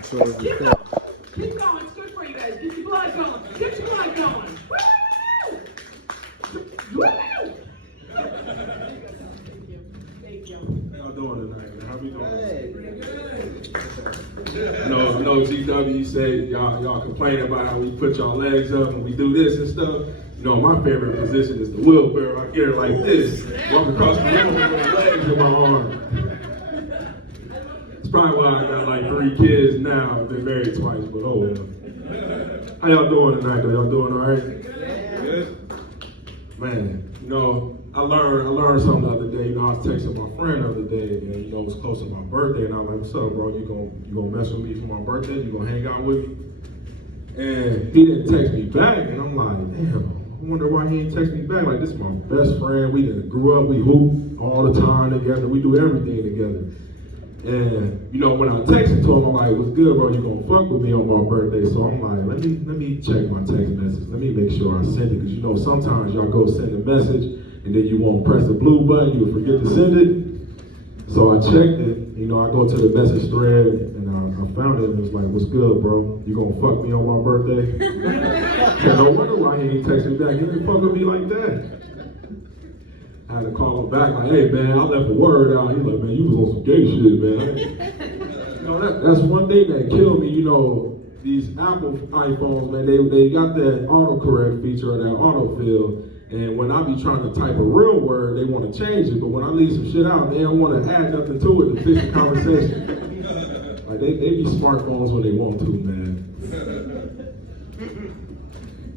Absolutely. Keep going. Keep going. It's good for you guys. Get your blood going. Get your blood going. Woo! Woo! Thank you. How y'all doing tonight, man? How we doing? I know GW said y'all complain about how we put y'all legs up and we do this and stuff. You know, my favorite position is the wheelbarrow. I get it like this, walk across the room with my legs in my arm. It's probably why I got like 3 kids now. I've been married twice, but oh well. How y'all doing tonight? Are y'all doing all right? Good. Man, you know, I learned something the other day. You know, I was texting my friend the other day, and you know, it was close to my birthday, and I was like, "What's up, bro? You gonna mess with me for my birthday? You gonna hang out with me?" And he didn't text me back, and I'm like, "Damn, I wonder why he ain't text me back. Like, this is my best friend. We grew up, we hoop all the time together. We do everything together." And you know, when I texted to him, I'm like, "What's good, bro? You gonna fuck with me on my birthday?" So I'm like, let me check my text message. Let me make sure I sent it, because you know, sometimes y'all go send a message and then you won't press the blue button, you forget to send it. So I checked it. You know, I go to the message thread and I found it, and it was like, "What's good, bro? You gonna fuck me on my birthday?" And no wonder why he ain't text me back. He didn't fuck with me like that. I had to call him back like, "Hey man, I left a word out." He's like, "Man, you was on some gay shit, man." You know, that's one thing that killed me. You know, these Apple iPhones, man, they got that autocorrect feature or that autofill, and when I be trying to type a real word, they want to change it, but when I leave some shit out, they don't want to add nothing to it to fix the conversation. Like they be smartphones when they want to, man.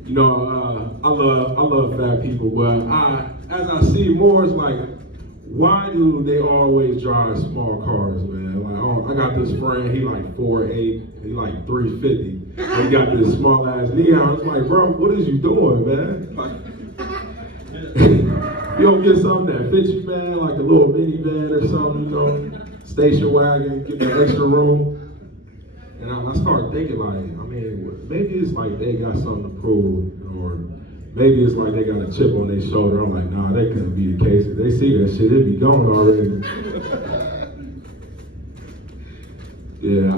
You know, I love fat people, but as I see more, it's like, why do they always drive small cars, man? Like, oh, I got this friend, he like 4'8", he like 350. He got this small ass Neon. It's like, bro, what is you doing, man? Like, you don't get something that fits you, man, like a little minivan or something, you know, station wagon, get that extra room. And I started thinking, like, I mean, maybe it's like they got something to prove, or maybe it's like they got a chip on their shoulder. I'm like, nah, that couldn't be the case. If they see that shit, it'd be gone already. Yeah,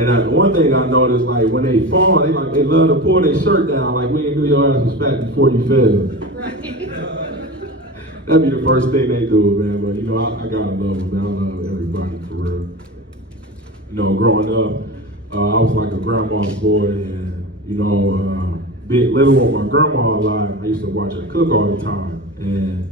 and one thing I noticed, like, when they fall, they love to pull their shirt down, like we ain't knew your ass was fat before you fell. Right. That'd be the first thing they do, man. But you know, I gotta love them, man. I love everybody for real. You know, growing up, I was like a grandma's boy, and you know, living with my grandma a lot, I used to watch her cook all the time. And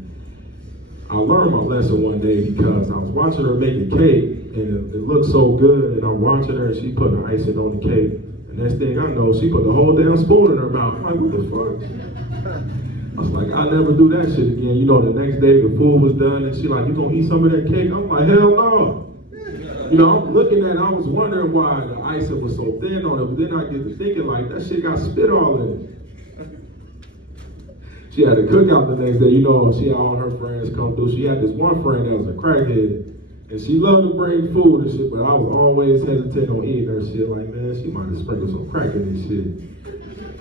I learned my lesson one day because I was watching her make a cake, and it looked so good, and I'm watching her, and she put the icing on the cake. And next thing I know, she put the whole damn spoon in her mouth. I'm like, what the fuck? I was like, I'll never do that shit again. You know, the next day the food was done, and she like, you gonna eat some of that cake? I'm like, hell no. You know, I'm looking at it, I was wondering why the icing was so thin on it, but then I get to thinking, like, that shit got spit all in it. She had a cookout the next day, you know, she had all her friends come through. She had this one friend that was a crackhead, and she loved to bring food and shit, but I was always hesitant on eating her shit. Like, man, she might have sprinkled some crack in this shit.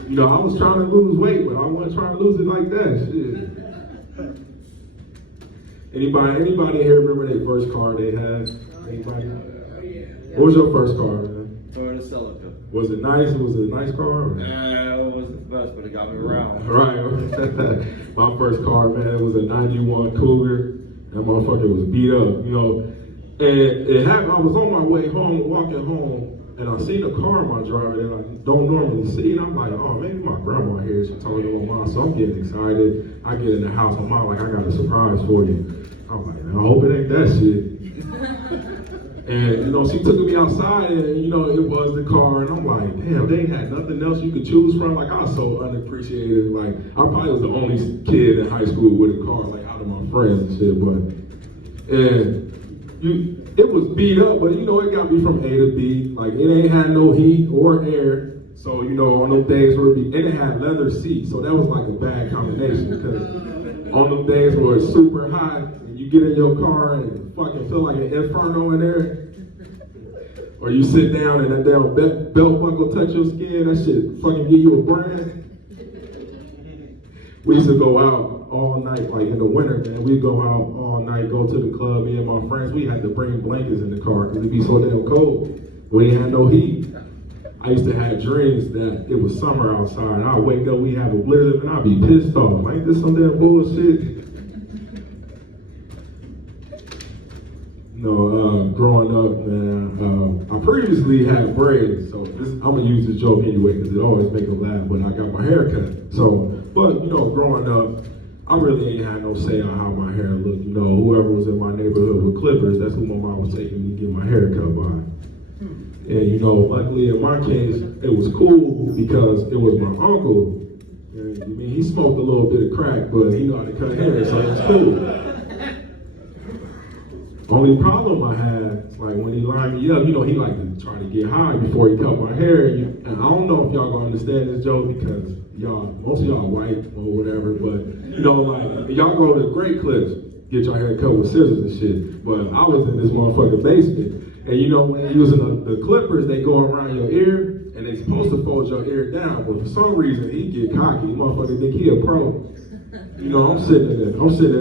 You know, I was trying to lose weight, but I wasn't trying to lose it like that, shit. Anybody here remember their first car they had? Anybody? What was your first car, man? Toyota Celica. Was it nice? Was it a nice car? Or? It wasn't the best, but it got me around. Right. My first car, man, it was a 91 Cougar. That motherfucker was beat up, you know. And it happened, I was on my way home, walking home, and I seen a car in my driveway that I don't normally see, and I'm like, oh, maybe my grandma here. She told me to my mom, so I'm getting excited. I get in the house, my mom like, I got a surprise for you. I'm like, I hope it ain't that shit. And, you know, she took me outside, and, you know, it was the car, and I'm like, damn, they ain't had nothing else you could choose from. Like, I was so unappreciated. Like, I probably was the only kid in high school with a car, like, out of my friends and shit, but, and it was beat up, but, you know, it got me from A to B. Like, it ain't had no heat or air, so, you know, on those days where and it had leather seats, so that was like a bad combination, because on them days where it's super hot, and you get in your car and fucking feel like an inferno in there, or you sit down and that damn belt buckle touch your skin, that shit fucking give you a brand. We used to go out all night, like in the winter, man. We'd go out all night, go to the club, me and my friends. We had to bring blankets in the car because it'd be so damn cold. We ain't had no heat. I used to have dreams that it was summer outside. I'd wake up, we have a blizzard, and I'd be pissed off. Ain't this some damn bullshit? Growing up, man, I previously had braids, so I'm gonna use this joke anyway because it always makes them laugh when I got my hair cut. But growing up, I really ain't had no say on how my hair looked. Whoever was in my neighborhood with clippers, that's who my mom was taking me to get my hair cut by. And luckily in my case, it was cool because it was my uncle. And, he smoked a little bit of crack, but he knew how to cut hair, so it was cool. Only problem I had is like when he lined me up, he liked to try to get high before he cut my hair. And I don't know if y'all gonna understand this joke because most of y'all white or whatever, but like y'all go to Great Clips, get your hair cut with scissors and shit. But I was in this motherfucking basement. And when you're using the clippers, they go around your ear, and they supposed to fold your ear down, but for some reason, he get cocky. Motherfucker think he a pro. I'm sitting in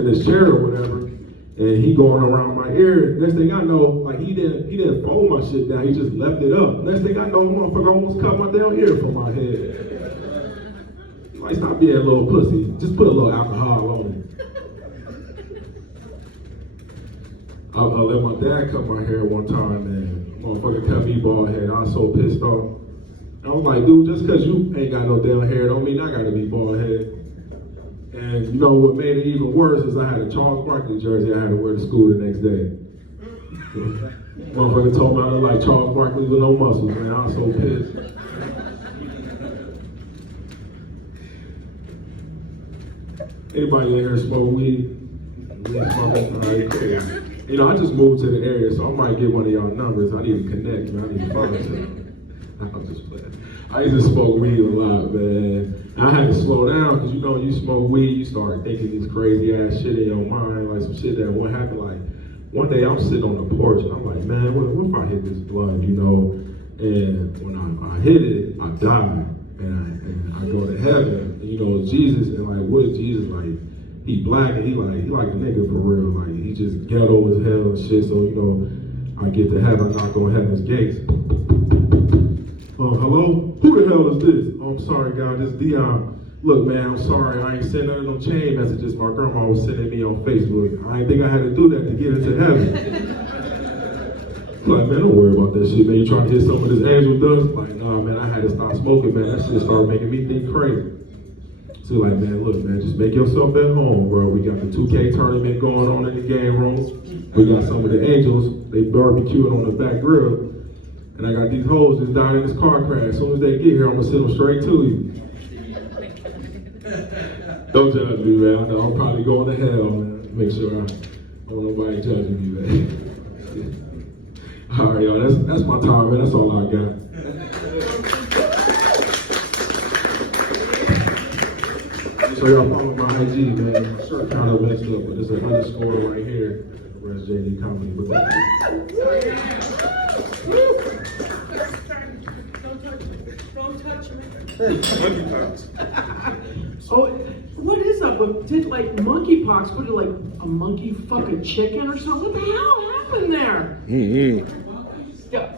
this chair or whatever, and he going around my ear. Next thing I know, like he didn't fold my shit down, he just left it up. Next thing I know, motherfucker almost cut my damn ear from my head. Like, stop being a little pussy. Just put a little alcohol on it. I let my dad cut my hair one time, and motherfucker cut me bald head. I was so pissed off. I was like, dude, just because you ain't got no damn hair don't mean I gotta be bald head. And what made it even worse is I had a Charles Barkley jersey I had to wear to school the next day. Motherfucker told me I look like Charles Barkley with no muscles, man. I was so pissed. Anybody in here smoke weed? Weed smoking? All right, cool. I just moved to the area, so I might get one of y'all numbers. I need to connect, man. I need to find something. I'm just playing. I used to smoke weed a lot, man. I had to slow down because when you smoke weed, you start thinking this crazy ass shit in your mind, like some shit that won't happen. Like one day I'm sitting on the porch and I'm like, man, what if I hit this blunt, And when I hit it, I die, and I go to heaven. And, Jesus, and like, what is Jesus like? He black and he like a nigga for real. Like he just ghetto as hell and shit. So I get to heaven, knock on heaven's gates. Hello? Who the hell is this? Oh, I'm sorry, God, this is Dion. Look, man, I'm sorry. I ain't sending none of them chain messages my grandma was sending me on Facebook. I ain't think I had to do that to get into heaven. Like, man, don't worry about that shit, man. You trying to hit some of this angel dust? Like, nah, man, I had to stop smoking, man. That shit started making me think crazy. So like, man, look, man, just make yourself at home, bro. We got the 2K tournament going on in the game room. We got some of the Angels, they barbecuing on the back grill. And I got these hoes just died in this car crash. As soon as they get here, I'm gonna send them straight to you. Don't judge me, man. I know I'm probably going to hell, man. Make sure I don't nobody judging me, man. All right, y'all, that's my time, man. That's all I got. So y'all follow my IG, man. My shirt kind of messed up, but it's an underscore right here. Where's JD Comedy? But Don't touch me. Oh, what is that? But did like monkeypox? What did like a monkey fuck a chicken or something? What the hell happened there? Yeah.